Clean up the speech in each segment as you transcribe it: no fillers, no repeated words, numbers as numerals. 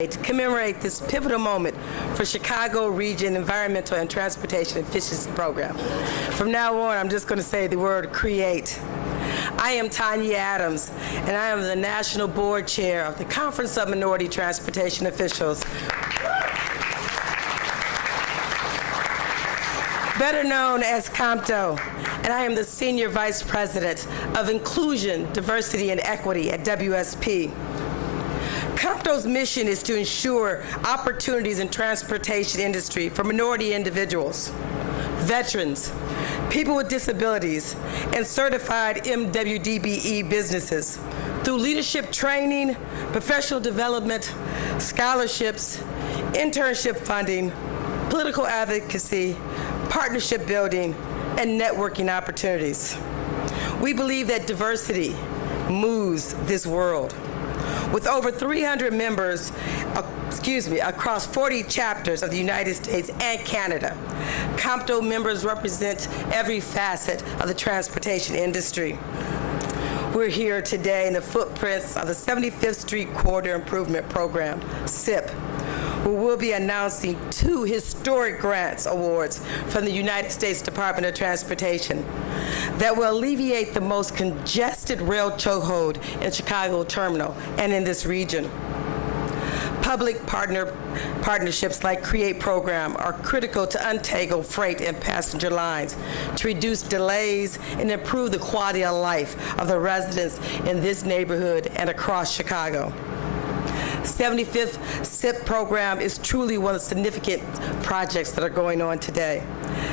To commemorate this pivotal moment for Chicago Region Environmental and Transportation Efficiency Program. From now on, I'm just going to say the word create. I am Tanya Adams, and I am the National Board Chair of the Conference of Minority Transportation Officials, better known as COMTO, and I am the Senior Vice President of Inclusion, Diversity, and Equity at WSP. COMTO's mission is to ensure opportunities in transportation industry for minority individuals, veterans, people with disabilities, and certified MWDBE businesses through leadership training, professional development, scholarships, internship funding, political advocacy, partnership building, and networking opportunities. We believe that diversity moves this world. With over 300 members, across 40 chapters of the United States and Canada, COMTO members represent every facet of the transportation industry. We're here today in the footprints of the 75th Street Corridor Improvement Program, SIP, where we'll be announcing 2 historic grants awards from the United States Department of Transportation that will alleviate the most congested rail chokehold in Chicago Terminal and in this region. Public partnerships like CREATE program are critical to untangle freight and passenger lines, to reduce delays and improve the quality of life of the residents in this neighborhood and across Chicago. 75th SIP program is truly one of the significant projects that are going on today.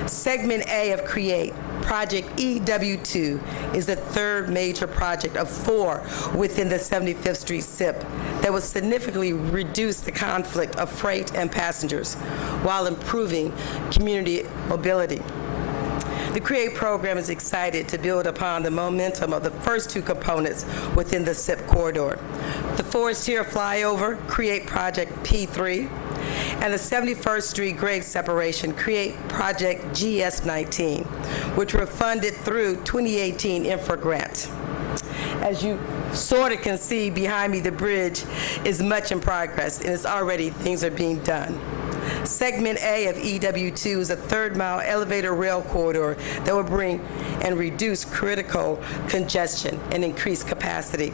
Segment A of CREATE, Project EW2, is the 3rd major project of 4 within the 75th Street SIP that will significantly reduce the conflict of freight and passengers while improving community mobility. The CREATE program is excited to build upon the momentum of the first 2 components within the SIP corridor. The Forest Hill Flyover, CREATE Project P3, and the 71st Street grade separation, CREATE Project GS19, which were funded through 2018 Infra Grant. As you sort of can see behind me, the bridge is much in progress, and it's already, things are being done. Segment A of EW2 is a 3rd-mile elevator rail corridor that will bring and reduce critical congestion and increase capacity.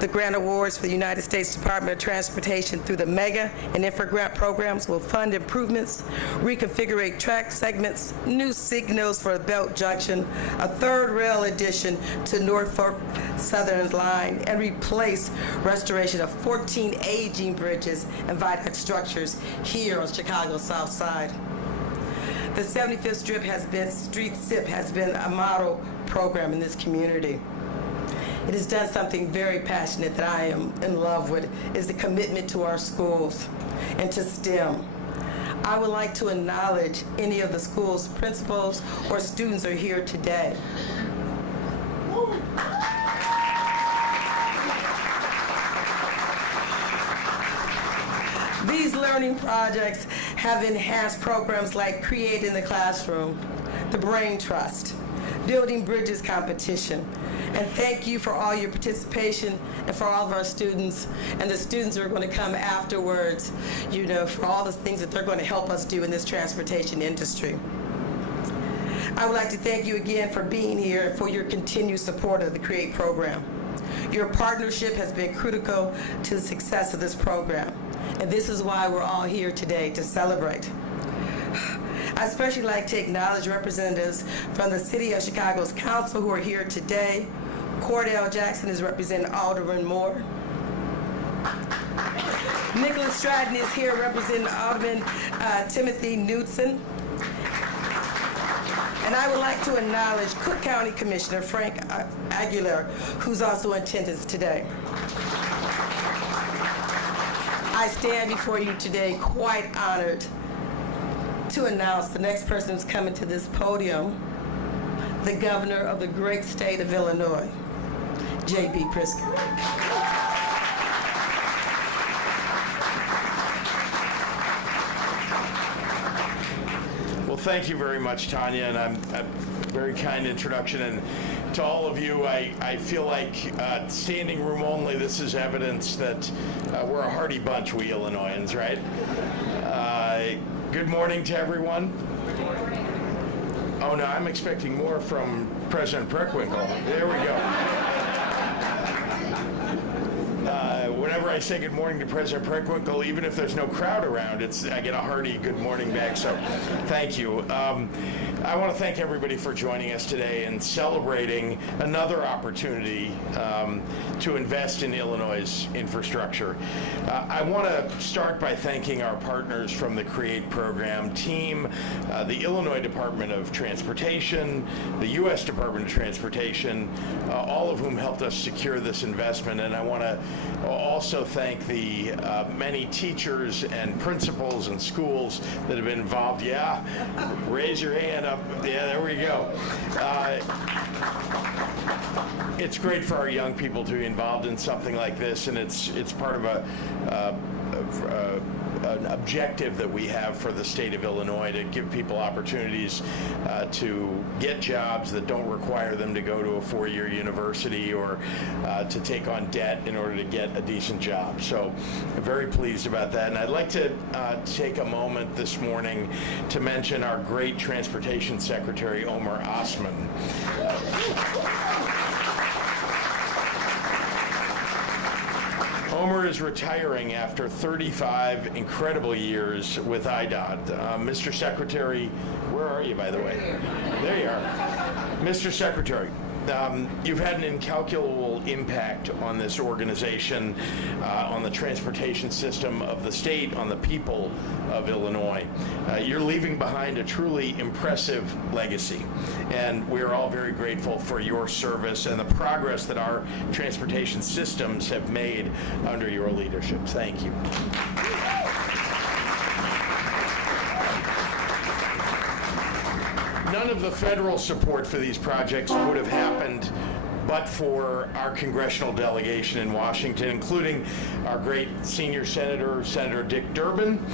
The grant awards for the United States Department of Transportation through the MEGA and Infra Grant programs will fund improvements, reconfigure track segments, new signals for the Belt Junction, a 3rd rail addition to Norfolk Southern Line, and replace restoration of 14 aging bridges and viaduct structures here on Chicago's South Side. The 75th Street SIP has been a model program in this community. It has done something very passionate that I am in love with, is the commitment to our schools and to STEM. I would like to acknowledge any of the school's principals or students are here today. These learning projects have enhanced programs like CREATE in the Classroom, the Brain Trust, Building Bridges competition, and thank you for all your participation and for all of our students and the students who are going to come afterwards, for all the things that they're going to help us do in this transportation industry. I would like to thank you again for being here and for your continued support of the CREATE program. Your partnership has been critical to the success of this program, and this is why we're all here today to celebrate. I'd especially like to acknowledge representatives from the City of Chicago's Council who are here today. Cordell Jackson is representing Alderman Moore. Nicholas Stratton is here representing Alderman Timothy Knudsen. And I would like to acknowledge Cook County Commissioner Frank Aguilar, who's also in attendance today. I stand before you today quite honored to announce the next person who's coming to this podium, the governor of the great state of Illinois, J.B. Pritzker. Well, thank you very much, Tanya, and a very kind introduction. And to all of you. I feel like standing room only, this is evidence that we're a hardy bunch, we Illinoisans, right? Good morning to everyone. Good morning. Oh, no, I'm expecting more from President Preckwinkle. There we go. Whenever I say good morning to President Preckwinkle, even if there's no crowd around, I get a hearty good morning back, so thank you. I want to thank everybody for joining us today and celebrating another opportunity to invest in Illinois' infrastructure. I want to start by thanking our partners from the CREATE program team, the Illinois Department of Transportation, the U.S. Department of Transportation, all of whom helped us secure this investment. And I want to also thank the many teachers and principals and schools that have been involved. Yeah, raise your hand up. Yeah, there we go. It's great for our young people to be involved in something like this, and it's part of an objective that we have for the state of Illinois to give people opportunities to get jobs that don't require them to go to a four-year university or to take on debt in order to get a decent job. So I'm very pleased about that. And I'd like to take a moment this morning to mention our great Transportation Secretary, Omer Osman. Omer is retiring after 35 incredible years with IDOT. Mr. Secretary, where are you, by the way? There you are. Mr. Secretary, you've had an incalculable impact on this organization, on the transportation system of the state, on the people of Illinois. You're leaving behind a truly impressive legacy, and we are all very grateful for your service and the progress that our transportation systems have made under your leadership. Thank you. None of the federal support for these projects would have happened but for our congressional delegation in Washington, including our great senior senator, Senator Dick Durbin,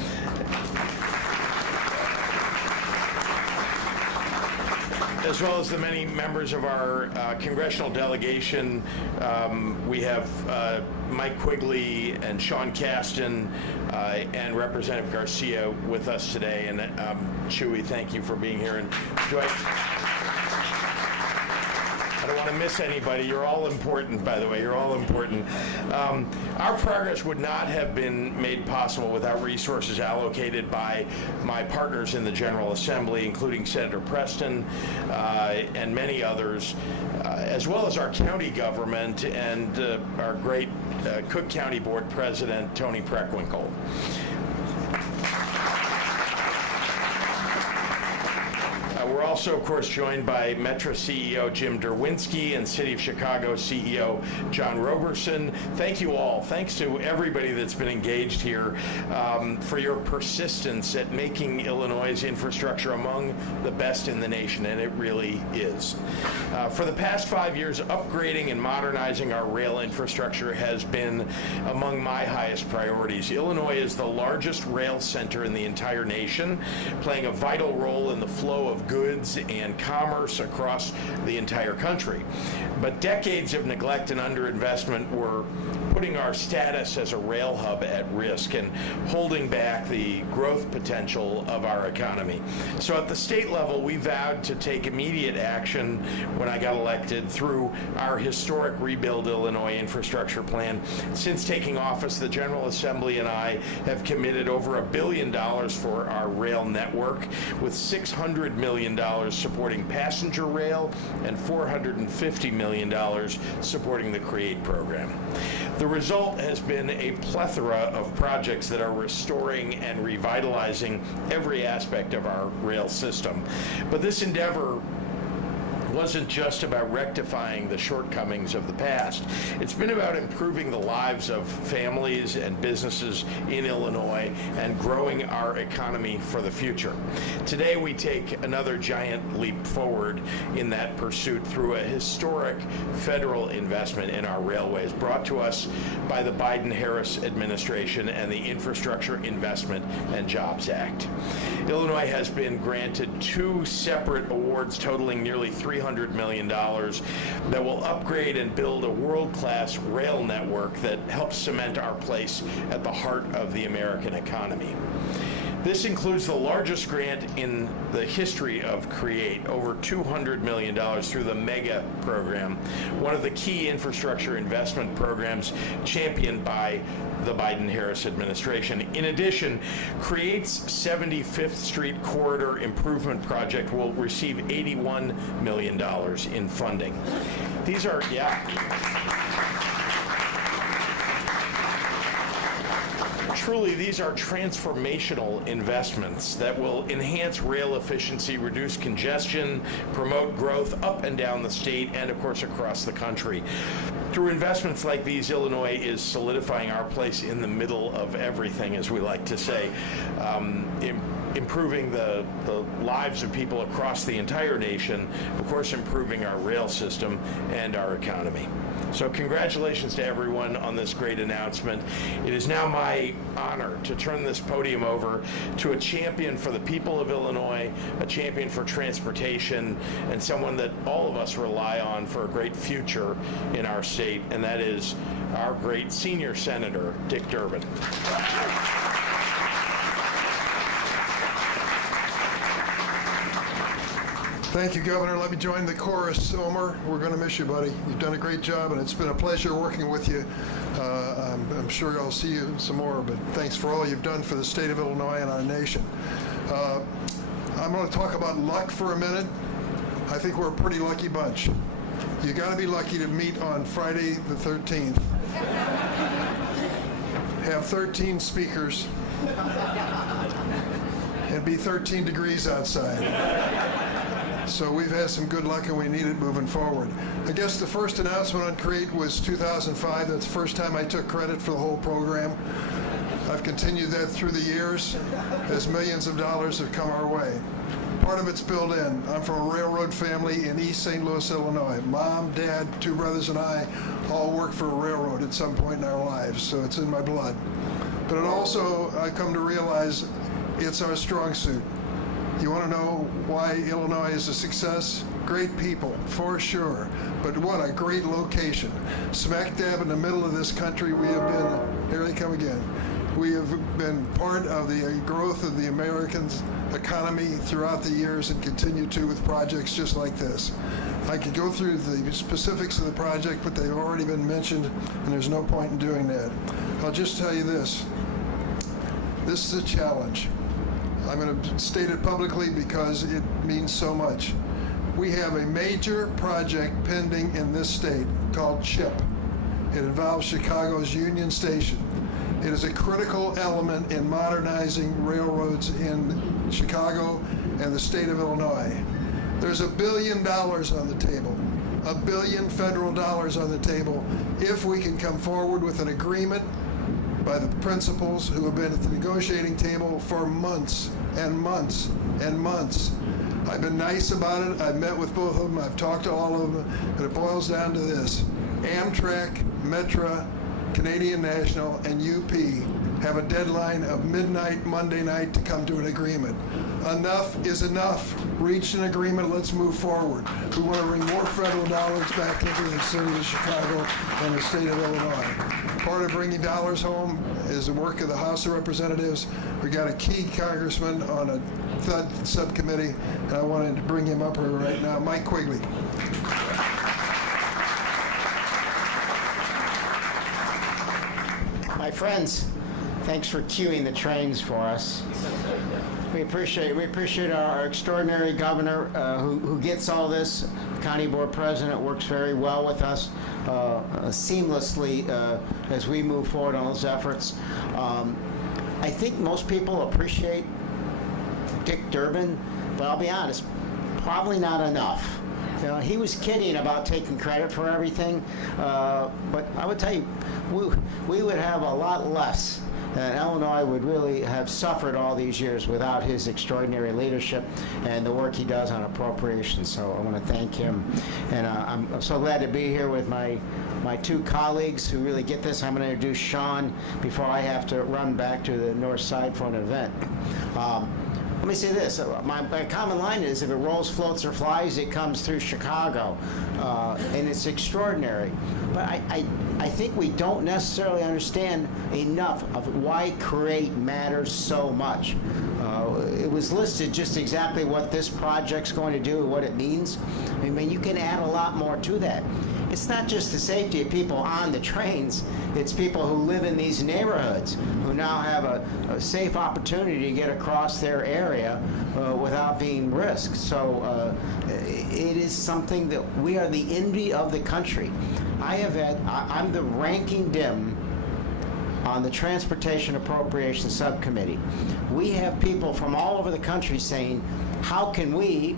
as well as the many members of our congressional delegation. We have Mike Quigley and Sean Casten and Representative Garcia with us today. And Chewy, thank you for being here. And I don't want to miss anybody. You're all important, by the way. You're all important. Our progress would not have been made possible without resources allocated by my partners in the General Assembly, including Senator Preston and many others, as well as our county government and our great Cook County Board President, Tony Preckwinkle. We're also, of course, joined by Metra CEO Jim Derwinski and City of Chicago CEO John Roberson. Thank you all. Thanks to everybody that's been engaged here for your persistence at making Illinois' infrastructure among the best in the nation, and it really is. For the past 5 years, upgrading and modernizing our rail infrastructure has been among my highest priorities. Illinois is the largest rail center in the entire nation, playing a vital role in the flow of goods and commerce across the entire country. But decades of neglect and underinvestment were putting our status as a rail hub at risk and holding back the growth potential of our economy. So at the state level, we vowed to take immediate action when I got elected through our historic Rebuild Illinois infrastructure plan. Since taking office, the General Assembly and I have committed over $1 billion for our rail network, with $600 million supporting passenger rail and $450 million supporting the CREATE program. The result has been a plethora of projects that are restoring and revitalizing every aspect of our rail system. But this endeavor wasn't just about rectifying the shortcomings of the past. It's been about improving the lives of families and businesses in Illinois and growing our economy for the future. Today, we take another giant leap forward in that pursuit through a historic federal investment in our railways brought to us by the Biden-Harris administration and the Infrastructure Investment and Jobs Act. Illinois has been granted 2 separate awards totaling nearly $300 $300 million that will upgrade and build a world-class rail network that helps cement our place at the heart of the American economy. This includes the largest grant in the history of CREATE, over $200 million through the MEGA program, one of the key infrastructure investment programs championed by the Biden-Harris administration. In addition, CREATE's 75th Street Corridor Improvement Project will receive $81 million in funding. These are, truly, these are transformational investments that will enhance rail efficiency, reduce congestion, promote growth up and down the state, and of course across the country. Through investments like these, Illinois is solidifying our place in the middle of everything, as we like to say, improving the lives of people across the entire nation, of course improving our rail system and our economy. So congratulations to everyone on this great announcement. It is now my honor to turn this podium over to a champion for the people of Illinois, a champion for transportation, and someone that all of us rely on for a great future in our state, and that is our great senior senator, Dick Durbin. Thank you, Governor. Let me join the chorus. Omer, we're going to miss you, buddy. You've done a great job, and it's been a pleasure working with you. I'm sure I'll see you some more, but thanks for all you've done for the state of Illinois and our nation. I'm going to talk about luck for a minute. I think we're a pretty lucky bunch. You got to be lucky to meet on Friday the 13th. Have 13 speakers and be 13 degrees outside. So we've had some good luck, and we need it moving forward. I guess the first announcement on CREATE was 2005. That's the first time I took credit for the whole program. I've continued that through the years as millions of dollars have come our way. Part of it's built in. I'm from a railroad family in East St. Louis, Illinois. Mom, Dad, two brothers, and I all worked for a railroad at some point in our lives, so it's in my blood. But it also, I've come to realize, it's our strong suit. You want to know why Illinois is a success? Great people, for sure. But what a great location. Smack dab in the middle of this country, we have been, here they come again. We have been part of the growth of the American economy throughout the years and continue to with projects just like this. I could go through the specifics of the project, but they've already been mentioned, and there's no point in doing that. I'll just tell you this. This is a challenge. I'm going to state it publicly because it means so much. We have a major project pending in this state called CHIP. It involves Chicago's Union Station. It is a critical element in modernizing railroads in Chicago and the state of Illinois. There's $1 billion on the table, $1 billion federal dollars on the table, if we can come forward with an agreement by the principals who have been at the negotiating table for months and months and months. I've been nice about it. I've met with both of them. I've talked to all of them. And it boils down to this. Amtrak, Metra, Canadian National, and UP have a deadline of midnight Monday night to come to an agreement. Enough is enough. Reach an agreement. Let's move forward. We want to bring more federal dollars back into the city of Chicago and the state of Illinois. Part of bringing dollars home is the work of the House of Representatives. We got a key congressman on a THUD subcommittee, and I wanted to bring him up here right now, Mike Quigley. My friends, thanks for queuing the trains for us. We appreciate our extraordinary governor who gets all this. The county board president works very well with us seamlessly as we move forward on those efforts. I think most people appreciate Dick Durbin, but I'll be honest, probably not enough. You know, he was kidding about taking credit for everything, but I would tell you, we would have a lot less. And Illinois would really have suffered all these years without his extraordinary leadership and the work he does on appropriations. So I want to thank him. And I'm so glad to be here with my two colleagues who really get this. I'm going to introduce Sean before I have to run back to the north side for an event. let me say this. My common line is, if it rolls, floats, or flies, it comes through Chicago. And it's extraordinary. But I think we don't necessarily understand enough of why CREATE matters so much. It was listed just exactly what this project's going to do and what it means. I mean, you can add a lot more to that. It's not just the safety of people on the trains, it's people who live in these neighborhoods who now have a safe opportunity to get across their area without being risked. So it is something that we are the envy of the country. I'm the ranking dim on the Transportation Appropriations Subcommittee. We have people from all over the country saying, how can we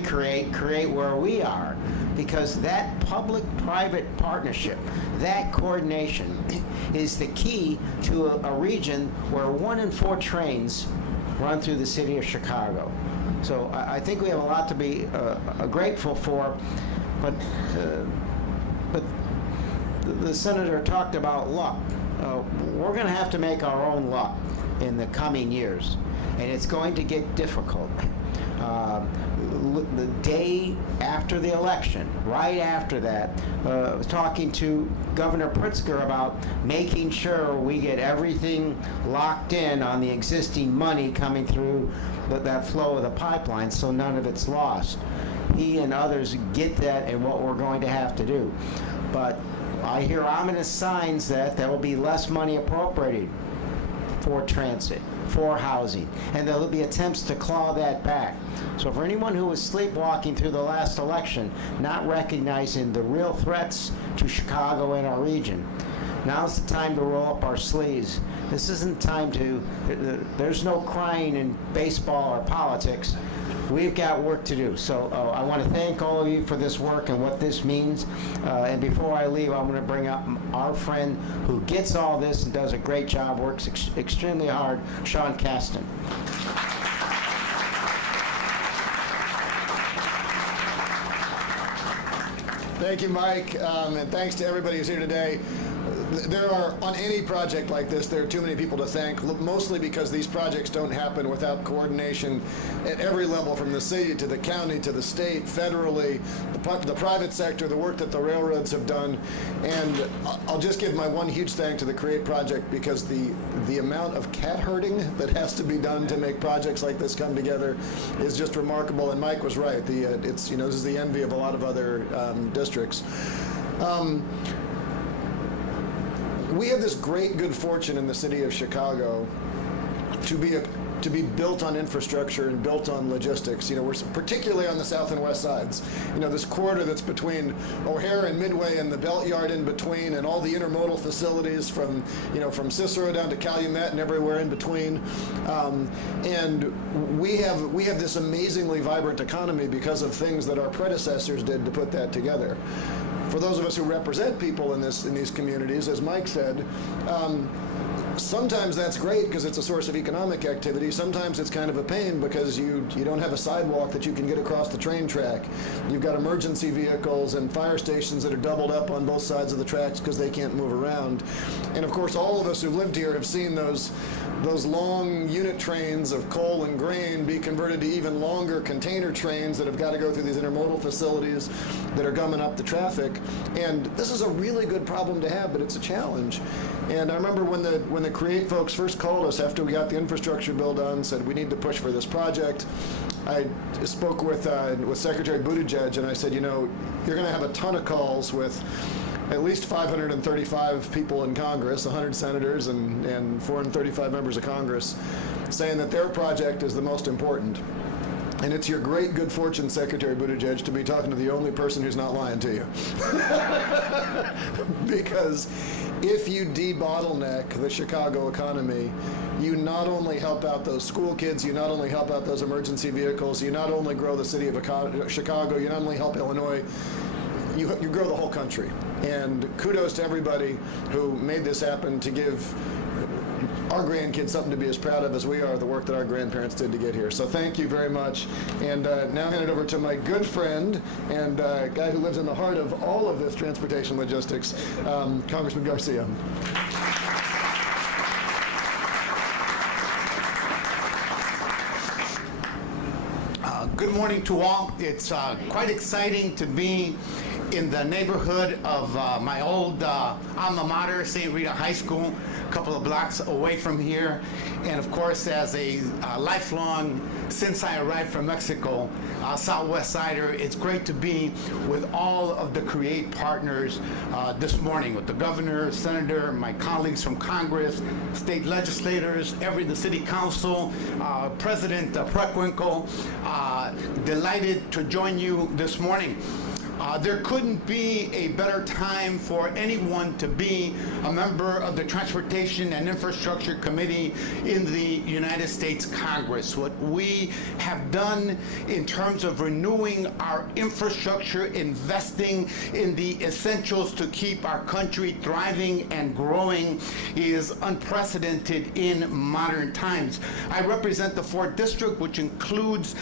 create where we are? Because that public-private partnership, that coordination is the key to a region where 1 in 4 trains run through the city of Chicago. So I think we have a lot to be grateful for, but the senator talked about luck. We're going to have to make our own luck in the coming years, and it's going to get difficult. The day after the election, right after that, I was talking to Governor Pritzker about making sure we get everything locked in on the existing money coming through that flow of the pipeline so none of it's lost. He and others get that and what we're going to have to do. But I hear ominous signs that there will be less money appropriated for transit, for housing, and there will be attempts to claw that back. So for anyone who was sleepwalking through the last election, not recognizing the real threats to Chicago and our region, now's the time to roll up our sleeves. This isn't time to, there's no crying in baseball or politics. We've got work to do. So I want to thank all of you for this work and what this means. And before I leave, I'm going to bring up our friend who gets all this and does a great job, works extremely hard, Sean Casten. Thank you, Mike, and thanks to everybody who's here today. There are, on any project like this, there are too many people to thank, mostly because these projects don't happen without coordination at every level, from the city to the county to the state, federally, the private sector, the work that the railroads have done. And I'll just give my one huge thank to the CREATE project, because the amount of cat herding that has to be done to make projects like this come together is just remarkable. And Mike was right. This is the envy of a lot of other districts. We have this great good fortune in the city of Chicago to be built on infrastructure and built on logistics. We're particularly on the south and west sides. This corridor that's between O'Hare and Midway and the Belt Yard in between, and all the intermodal facilities from Cicero down to Calumet and everywhere in between. And we have this amazingly vibrant economy because of things that our predecessors did to put that together. For those of us who represent people in these communities, as Mike said, sometimes that's great because it's a source of economic activity. Sometimes it's kind of a pain because you don't have a sidewalk that you can get across the train track. You've got emergency vehicles and fire stations that are doubled up on both sides of the tracks because they can't move around. And of course, all of us who've lived here have seen those long unit trains of coal and grain be converted to even longer container trains that have got to go through these intermodal facilities that are gumming up the traffic. And this is a really good problem to have, but it's a challenge. And I remember when the CREATE folks first called us after we got the infrastructure bill done, said we need to push for this project. I spoke with Secretary Buttigieg, and I said, you're going to have a ton of calls with at least 535 people in Congress, 100 senators and 435 members of Congress, saying that their project is the most important. And it's your great good fortune, Secretary Buttigieg, to be talking to the only person who's not lying to you. Because if you de-bottleneck the Chicago economy, you not only help out those school kids, you not only help out those emergency vehicles, you not only grow the city of Chicago, you not only help Illinois, you grow the whole country. And kudos to everybody who made this happen to give our grandkids something to be as proud of as we are, the work that our grandparents did to get here. So thank you very much. And now hand it over to my good friend and guy who lives in the heart of all of this transportation logistics, Congressman Garcia. Good morning to all. It's quite exciting to be in the neighborhood of my old alma mater, St. Rita High School, a couple of blocks away from here. And of course, as a lifelong, since I arrived from Mexico, Southwest Sider, it's great to be with all of the CREATE partners this morning, with the governor, senator, my colleagues from Congress, state legislators, the city council, President Preckwinkle. Delighted to join you this morning. There couldn't be a better time for anyone to be a member of the Transportation and Infrastructure Committee in the United States Congress. What we have done in terms of renewing our infrastructure, investing in the essentials to keep our country thriving and growing is unprecedented in modern times. I represent the 4th District, which includes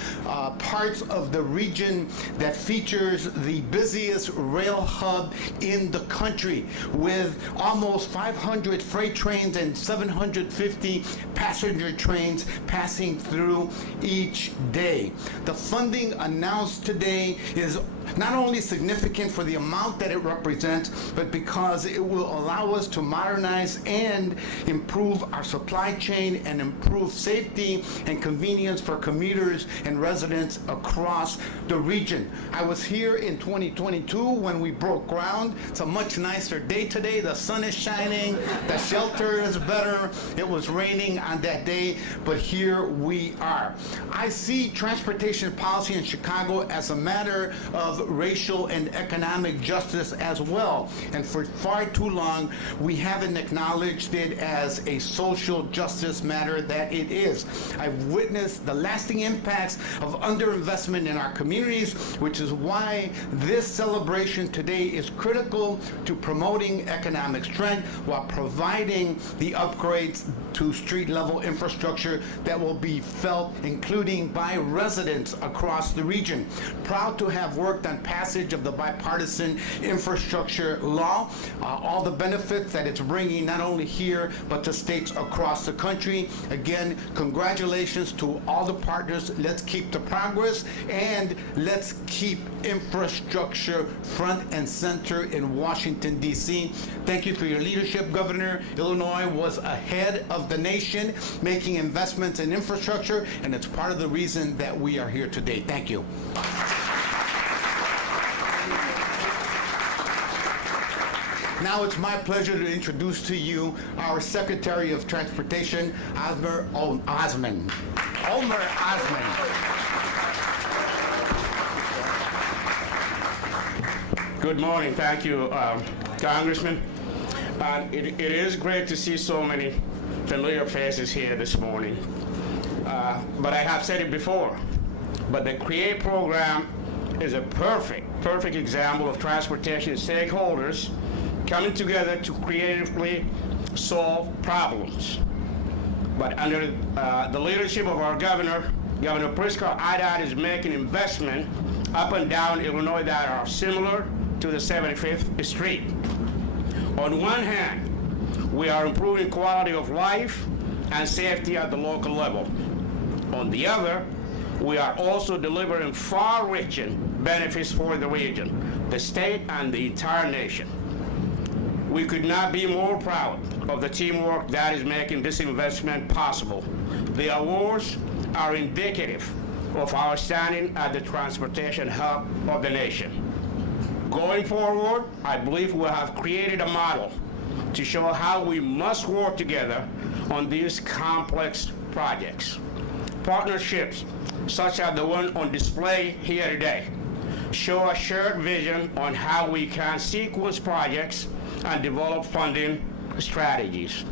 parts of the region that features the busiest rail hub in the country, with almost 500 freight trains and 750 passenger trains passing through each day. The funding announced today is not only significant for the amount that it represents, but because it will allow us to modernize and improve our supply chain and improve safety and convenience for commuters and residents across the region. I was here in 2022 when we broke ground. It's a much nicer day today. The sun is shining, the shelter is better. It was raining on that day, but here we are. I see transportation policy in Chicago as a matter of racial and economic justice as well. And for far too long, we haven't acknowledged it as a social justice matter that it is. I've witnessed the lasting impacts of underinvestment in our communities, which is why this celebration today is critical to promoting economic strength while providing the upgrades to street-level infrastructure that will be felt, including by residents across the region. Proud to have worked on passage of the bipartisan infrastructure law, all the benefits that it's bringing not only here, but to states across the country. Again, congratulations to all the partners. Let's keep the progress, and let's keep infrastructure front and center in Washington, D.C. Thank you for your leadership, Governor. Illinois was ahead of the nation making investments in infrastructure, and it's part of the reason that we are here today. Thank you. Now it's my pleasure to introduce to you our Secretary of Transportation, Omer Osman. Good morning. Thank you, Congressman. It is great to see so many familiar faces here this morning. But I have said it before, but the CREATE program is a perfect example of transportation stakeholders coming together to creatively solve problems. But under the leadership of our Governor Pritzker, IDOT is making investment up and down Illinois that are similar to the 75th Street. On one hand, we are improving quality of life and safety at the local level. On the other, we are also delivering far-reaching benefits for the region, the state, and the entire nation. We could not be more proud of the teamwork that is making this investment possible. The awards are indicative of our standing at the transportation hub of the nation. Going forward, I believe we have created a model to show how we must work together on these complex projects. Partnerships, such as the one on display here today, show a shared vision on how we can sequence projects and develop funding strategies.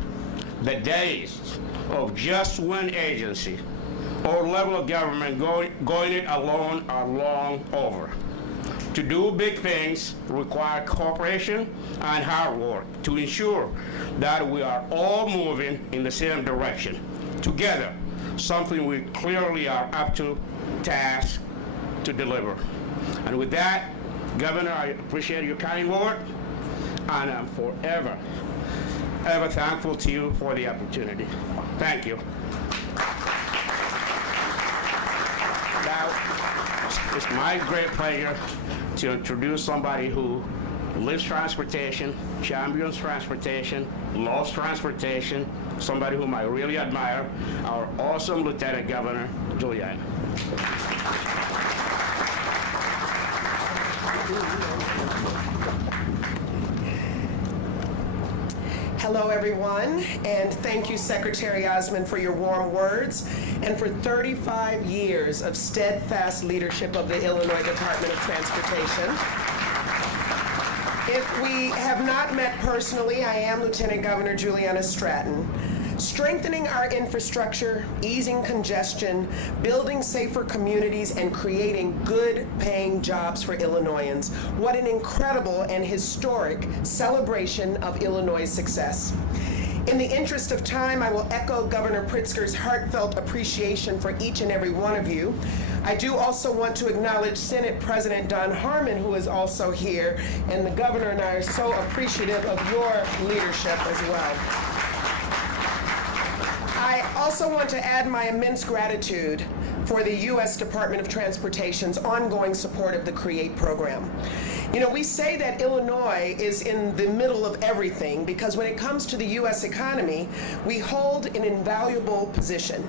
The days of just one agency or level of government going it alone are long over. To do big things require cooperation and hard work to ensure that we are all moving in the same direction. Together, something we clearly are up to task to deliver. And with that, Governor, I appreciate your kind word, and I'm forever, ever thankful to you for the opportunity. Thank you. Now, It's my great pleasure to introduce somebody who lives transportation, champions transportation, loves transportation, somebody whom I really admire, our awesome Lieutenant Governor, Julian. Hello, everyone, and thank you, Secretary Osmond, for your warm words and for 35 years of steadfast leadership of the Illinois Department of Transportation. If we have not met personally, I am Lieutenant Governor Juliana Stratton. Strengthening our infrastructure, easing congestion, building safer communities, and creating good-paying jobs for Illinoisans. What an incredible and historic celebration of Illinois' success. In the interest of time, I will echo Governor Pritzker's heartfelt appreciation for each and every one of you. I do also want to acknowledge Senate President Don Harmon, who is also here, and the governor and I are so appreciative of your leadership as well. I also want to add my immense gratitude for the U.S. Department of Transportation's ongoing support of the CREATE program. You know, we say that Illinois is in the middle of everything because when it comes to the U.S. economy, we hold an invaluable position.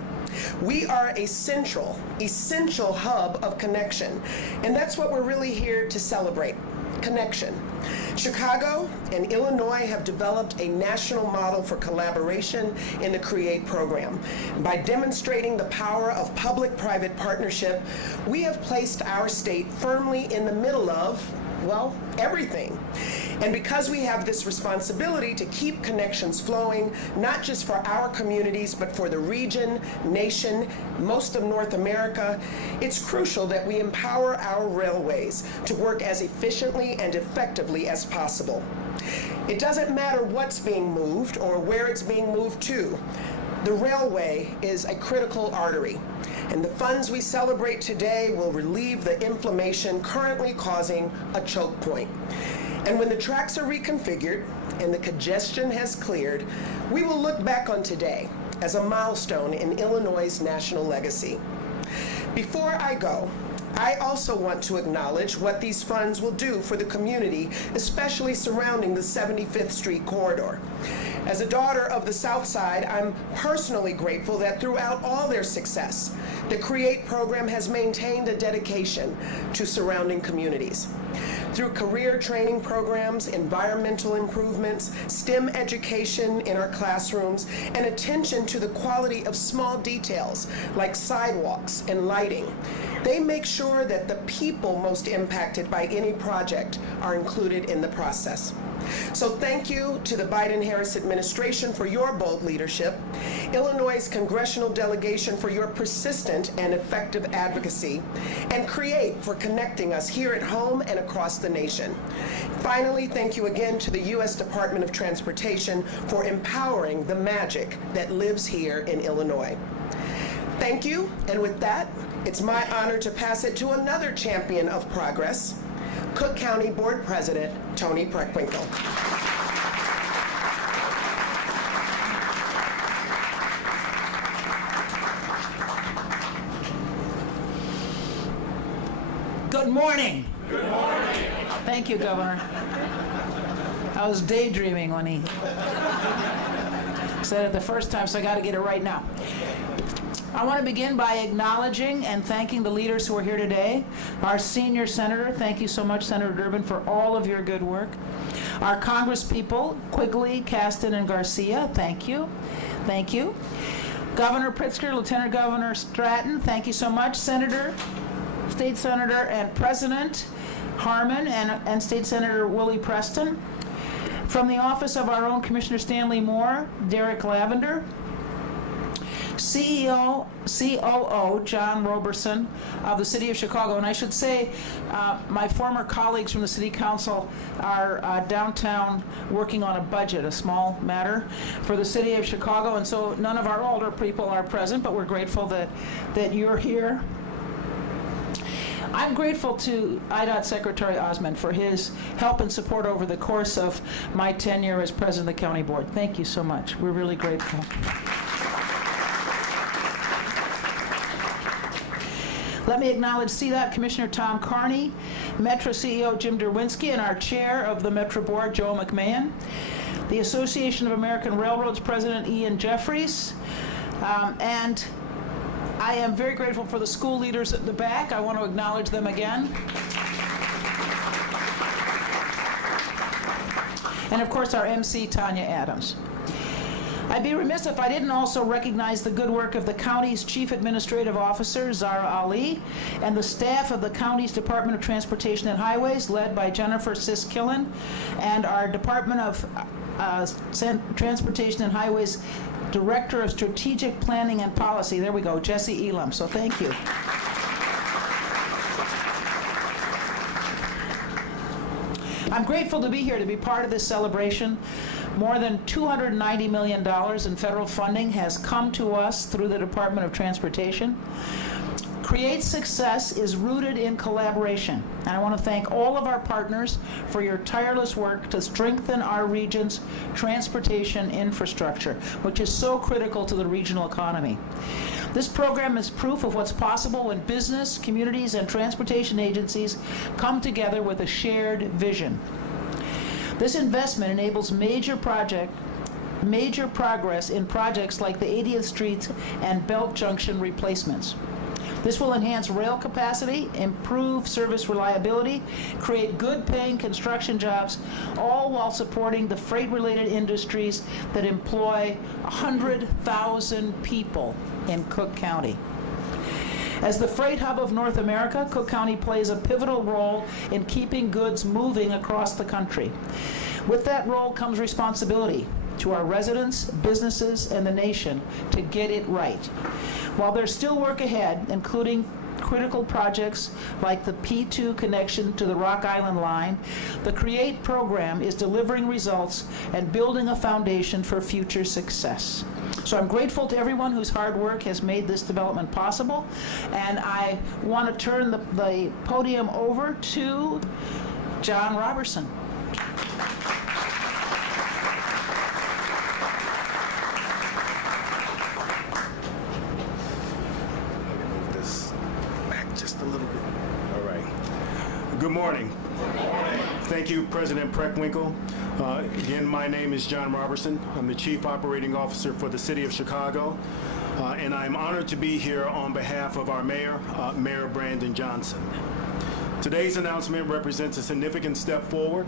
We are a essential hub of connection, and that's what we're really here to celebrate, connection. Chicago and Illinois have developed a national model for collaboration in the CREATE program. By demonstrating the power of public-private partnership, we have placed our state firmly in the middle of, well, everything. And because we have this responsibility to keep connections flowing, not just for our communities, but for the region, nation, most of North America, it's crucial that we empower our railways to work as efficiently and effectively as possible. It doesn't matter what's being moved or where it's being moved to. The railway is a critical artery, and the funds we celebrate today will relieve the inflammation currently causing a choke point. And when the tracks are reconfigured and the congestion has cleared, we will look back on today as a milestone in Illinois' national legacy. Before I go, I also want to acknowledge what these funds will do for the community, especially surrounding the 75th Street corridor. As a daughter of the South Side, I'm personally grateful that throughout all their success, the CREATE program has maintained a dedication to surrounding communities. Through career training programs, environmental improvements, STEM education in our classrooms, and attention to the quality of small details like sidewalks and lighting, they make sure that the people most impacted by any project are included in the process. So thank you to the Biden-Harris administration for your bold leadership, Illinois' congressional delegation for your persistent and effective advocacy, and CREATE for connecting us here at home and across the nation. Finally, thank you again to the U.S. Department of Transportation for empowering the magic that lives here in Illinois. Thank you, and with that, it's my honor to pass it to another champion of progress, Cook County Board President Tony Preckwinkle. Good morning. Good morning. Thank you, Governor. I was daydreaming when he said it the first time, so I got to get it right now. I want to begin by acknowledging and thanking the leaders who are here today. Our senior senator, thank you so much, Senator Durbin, for all of your good work. Our congresspeople, Quigley, Casten, and Garcia, thank you. Thank you. Governor Pritzker, Lieutenant Governor Stratton, thank you so much. Senator, State Senator, and President Harmon, and State Senator Willie Preston. From the office of our own Commissioner Stanley Moore, Derek Lavender, COO John Roberson of the City of Chicago. And I should say, my former colleagues from the City Council are downtown working on a budget, a small matter, for the City of Chicago. And so none of our older people are present, but we're grateful that you're here. I'm grateful to IDOT Secretary Osmond for his help and support over the course of my tenure as President of the County Board. Thank you so much. We're really grateful. Let me acknowledge CDOT Commissioner Tom Carney, Metro CEO Jim Derwinski, and our chair of the Metro Board, Joe McMahon, the Association of American Railroads President Ian Jeffries, and I am very grateful for the school leaders at the back. I want to acknowledge them again. And of course, our MC, Tanya Adams. I'd be remiss if I didn't also recognize the good work of the county's Chief Administrative Officer, Zara Ali, and the staff of the county's Department of Transportation and Highways, led by Jennifer Siskillen, and our Department of Transportation and Highways Director of Strategic Planning and Policy, there we go, Jesse Elam, so thank you. I'm grateful to be here to be part of this celebration. More than $290 million in federal funding has come to us through the Department of Transportation. Create success is rooted in collaboration, and I want to thank all of our partners for your tireless work to strengthen our region's transportation infrastructure, which is so critical to the regional economy. This program is proof of what's possible when business, communities, and transportation agencies come together with a shared vision. This investment enables major progress in projects like the 80th Street and Belt Junction replacements. This will enhance rail capacity, improve service reliability, create good-paying construction jobs, all while supporting the freight-related industries that employ 100,000 people in Cook County. As the freight hub of North America, Cook County plays a pivotal role in keeping goods moving across the country. With that role comes responsibility to our residents, businesses, and the nation to get it right. While there's still work ahead, including critical projects like the P2 connection to the Rock Island line, the CREATE program is delivering results and building a foundation for future success. So I'm grateful to everyone whose hard work has made this development possible, and I want to turn the podium over to John Robertson. Good morning. Thank you, President Preckwinkle. Again, my name is John Robertson. I'm the Chief Operating Officer for the City of Chicago, and I'm honored to be here on behalf of our Mayor, Mayor Brandon Johnson. Today's announcement represents a significant step forward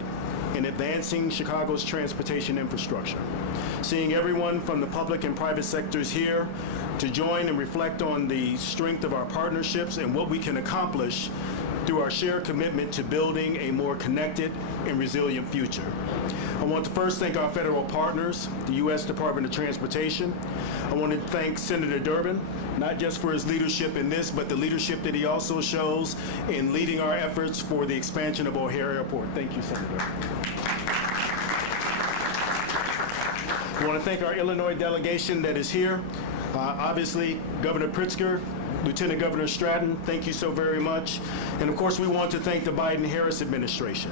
in advancing Chicago's transportation infrastructure. Seeing everyone from the public and private sectors here to join and reflect on the strength of our partnerships and what we can accomplish through our shared commitment to building a more connected and resilient future. I want to first thank our federal partners, the U.S. Department of Transportation. I want to thank Senator Durbin, not just for his leadership in this, but the leadership that he also shows in leading our efforts for the expansion of O'Hare Airport. Thank you, Senator. I want to thank our Illinois delegation that is here. Obviously, Governor Pritzker, Lieutenant Governor Stratton, thank you so very much. And of course, we want to thank the Biden-Harris administration.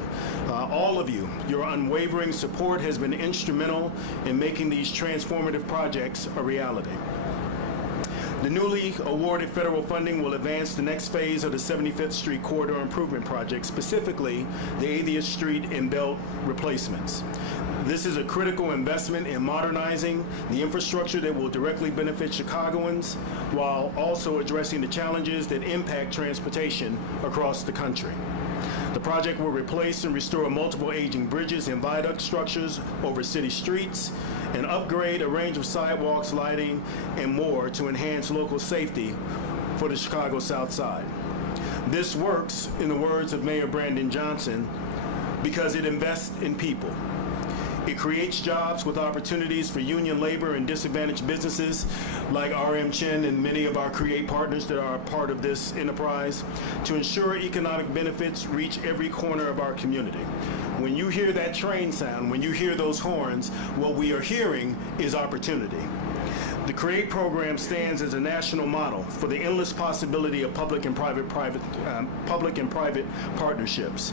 All of you, your unwavering support has been instrumental in making these transformative projects a reality. The newly awarded federal funding will advance the next phase of the 75th Street Corridor Improvement Project, specifically the 80th Street and Belt replacements. This is a critical investment in modernizing the infrastructure that will directly benefit Chicagoans while also addressing the challenges that impact transportation across the country. The project will replace and restore multiple aging bridges and viaduct structures over city streets and upgrade a range of sidewalks, lighting, and more to enhance local safety for the Chicago South Side. This works, in the words of Mayor Brandon Johnson, because it invests in people. It creates jobs with opportunities for union labor and disadvantaged businesses like RM Chin and many of our CREATE partners that are a part of this enterprise to ensure economic benefits reach every corner of our community. When you hear that train sound, when you hear those horns, what we are hearing is opportunity. The CREATE program stands as a national model for the endless possibility of public and private partnerships.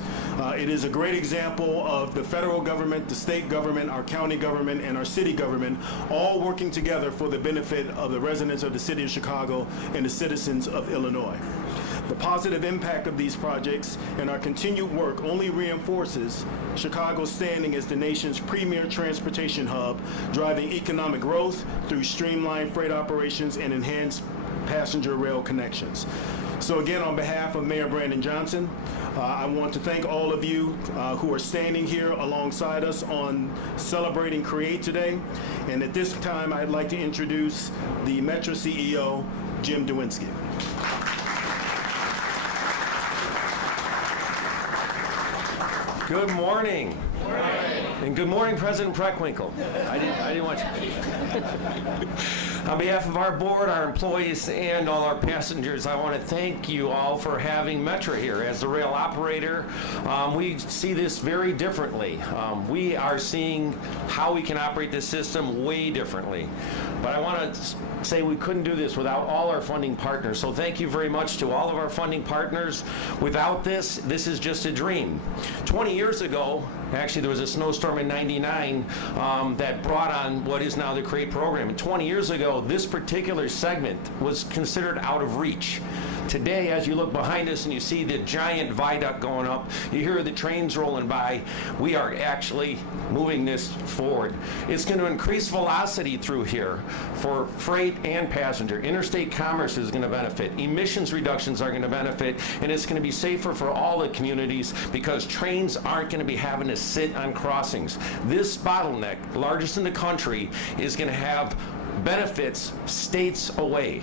It is a great example of the federal government, the state government, our county government, and our city government all working together for the benefit of the residents of the city of Chicago and the citizens of Illinois. The positive impact of these projects and our continued work only reinforces Chicago's standing as the nation's premier transportation hub, driving economic growth through streamlined freight operations and enhanced passenger rail connections. So again, on behalf of Mayor Brandon Johnson, I want to thank all of you who are standing here alongside us on celebrating CREATE today. And at this time, I'd like to introduce the Metro CEO, Jim Durbin. Good morning. And good morning, President Preckwinkle. I didn't want you. On behalf of our board, our employees, and all our passengers, I want to thank you all for having Metro here. As a rail operator, we see this very differently. We are seeing how we can operate this system way differently. But I want to say we couldn't do this without all our funding partners. So thank you very much to all of our funding partners. Without this is just a dream. 20 years ago, actually there was a snowstorm in '99 that brought on what is now the CREATE program. And 20 years ago, this particular segment was considered out of reach. Today, as you look behind us and you see the giant viaduct going up, you hear the trains rolling by, we are actually moving this forward. It's going to increase velocity through here for freight and passenger. Interstate commerce is going to benefit. Emissions reductions are going to benefit, and it's going to be safer for all the communities because trains aren't going to be having to sit on crossings. This bottleneck, largest in the country, is going to have benefits states away.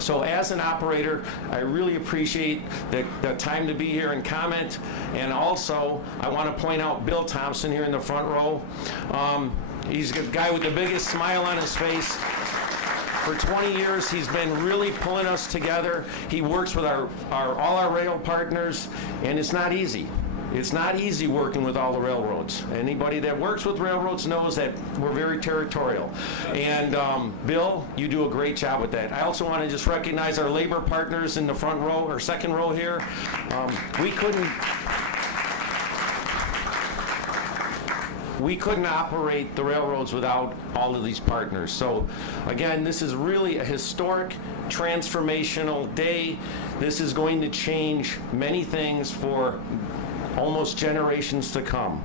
So as an operator, I really appreciate the time to be here and comment. And also, I want to point out Bill Thompson here in the front row. He's the guy with the biggest smile on his face. For 20 years, he's been really pulling us together. He works with all our rail partners, and it's not easy. It's not easy working with all the railroads. Anybody that works with railroads knows that we're very territorial. And Bill, you do a great job with that. I also want to just recognize our labor partners in the front row, or second row here. We couldn't operate the railroads without all of these partners. So again, this is really a historic, transformational day. This is going to change many things for almost generations to come.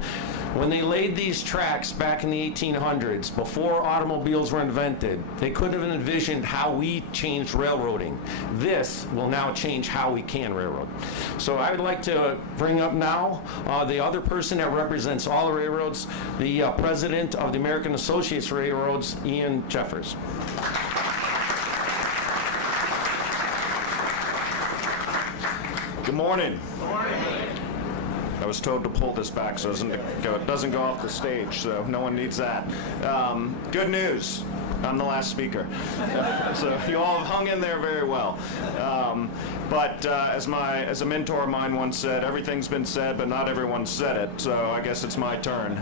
When they laid these tracks back in the 1800s, before automobiles were invented, they couldn't have envisioned how we changed railroading. This will now change how we can railroad. So I would like to bring up now the other person that represents all the railroads, the president of the American Associates of Railroads, Ian Jeffers. Good morning. I was told to pull this back so it doesn't go off the stage, so no one needs that. Good news. I'm the last speaker. So you all have hung in there very well. But as a mentor of mine once said, everything's been said, but not everyone said it. So I guess it's my turn.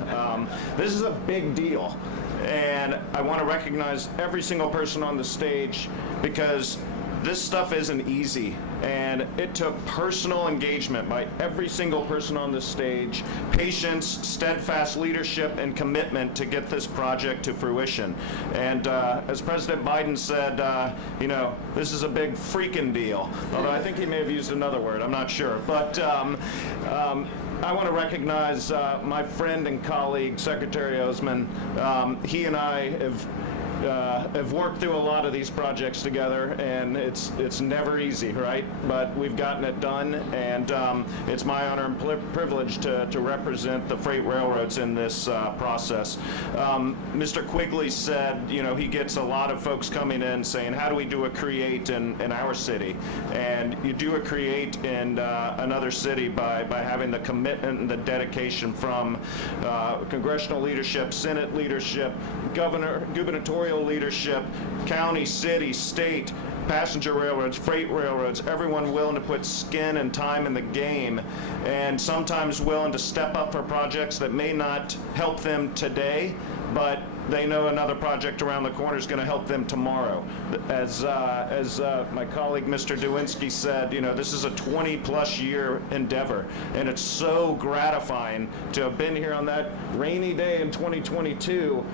This is a big deal. And I want to recognize every single person on the stage because this stuff isn't easy, and it took personal engagement by every single person on this stage, patience, steadfast leadership, and commitment to get this project to fruition. And as President Biden said, this is a big freaking deal, although I think he may have used another word, I'm not sure. But I want to recognize my friend and colleague, Secretary Osman. He and I have worked through a lot of these projects together, and it's never easy, right? But we've gotten it done, and it's my honor and privilege to represent the freight railroads in this process. Mr. Quigley said, he gets a lot of folks coming in saying, how do we do a CREATE in our city? And you do a CREATE in another city by having the commitment and the dedication from congressional leadership, Senate leadership, gubernatorial leadership, county, city, state, passenger railroads, freight railroads, everyone willing to put skin and time in the game, and sometimes willing to step up for projects that may not help them today, but they know another project around the corner is going to help them tomorrow. As my colleague Mr. Duwinski said, you know, this is a 20-plus year endeavor, and it's so gratifying to have been here on that rainy day in 2022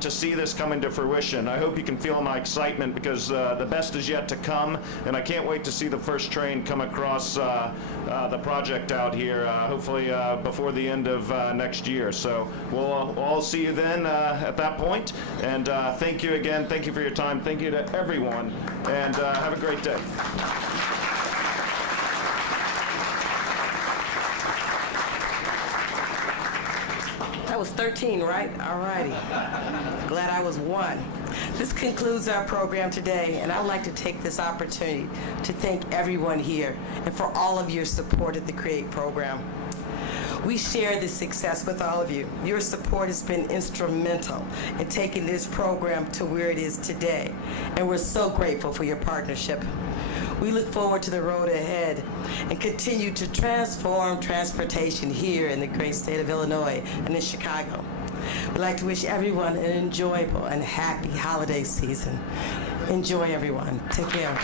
to see this come into fruition. I hope you can feel my excitement because the best is yet to come, and I can't wait to see the first train come across the project out here, hopefully before the end of next year. So we'll all see you then at that point. And thank you again. Thank you for your time. Thank you to everyone. And have a great day. That was 13, right? All righty. Glad I was one. This concludes our program today, and I'd like to take this opportunity to thank everyone here and for all of your support of the CREATE program. We share this success with all of you. Your support has been instrumental in taking this program to where it is today, and we're so grateful for your partnership. We look forward to the road ahead and continue to transform transportation here in the great state of Illinois and in Chicago. We'd like to wish everyone an enjoyable and happy holiday season. Enjoy, everyone. Take care.